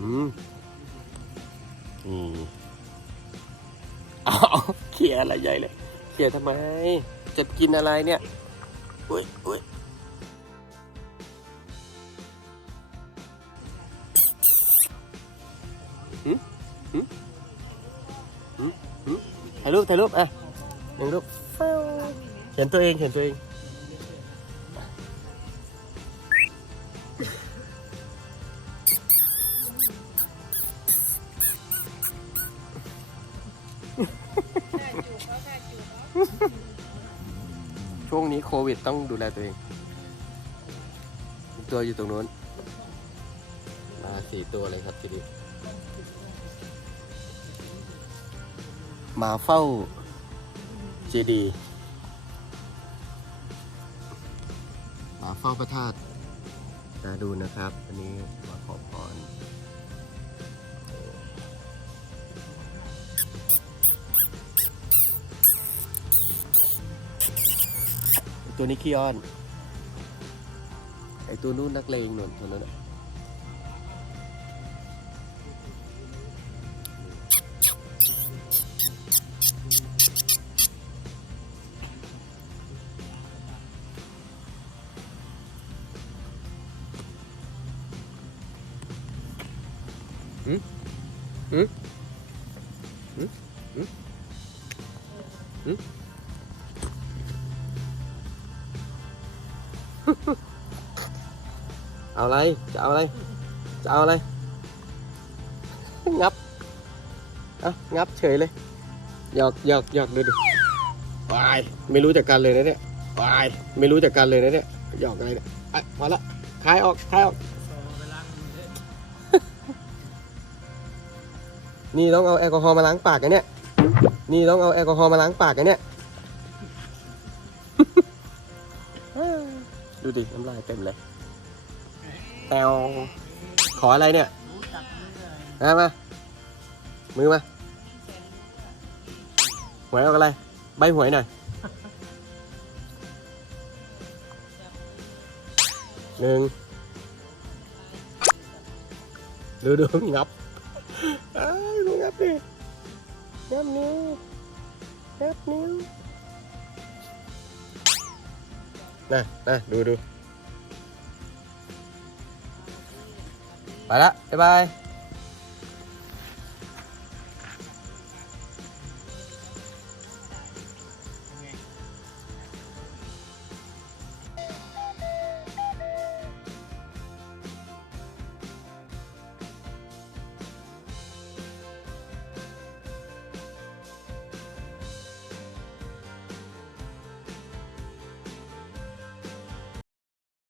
อืมอืมเอาเขี่ยอะไรใหญ่เลยเขี่ยทำไม จะกินอะไรเนี่ย อุ้ยอุ้ยหืมหืมหืมถ่ายรูปถ่ายรูปอะหนึ่งรูปเห็นตัวเองเห็นตัวเอง ช่วงนี้โควิดต้องดูแลตัวเอง ตัวอยู่ตรงนู้น มาสี่ตัวเลยครับทีนี้มาเฝ้าเจดีมาเฝ้าพระธาตุนาดูนะครับ อันนี้มาขอพร ตัวนี้ขี้อ้อน ไอตัวนู้นนักเลงหนุนตัวนั้นน่ะหืมหืมหืมหืมหืม เอาอะไร จะเอาอะไร จะเอาอะไร งับอะงับเฉยเลย หยอกหยอกหยอกดูดิวายไม่รู้จักกันเลยนะเนี่ยวายไม่รู้จักกันเลยนะเนี่ย หยอกอะไรเนี่ยอะพอละคลายออกคลายออก นี่ต้องเอาแอลกอฮอล์มาล้างปากกันเนี่ย นี่ต้องเอาแอลกอฮอล์มาล้างปากกันเนี่ย ดูดิ น้ำลายเต็มเลยแตวขออะไรเนี่ยนะมา มือมา หวยอาอะไร ใบหวยหน่อยหนึ่งดูดูงับอ้าวดูงับดิงับนิ้วงับนิ้ว น่ะน่ะดูดูไปละบ๊ายบาย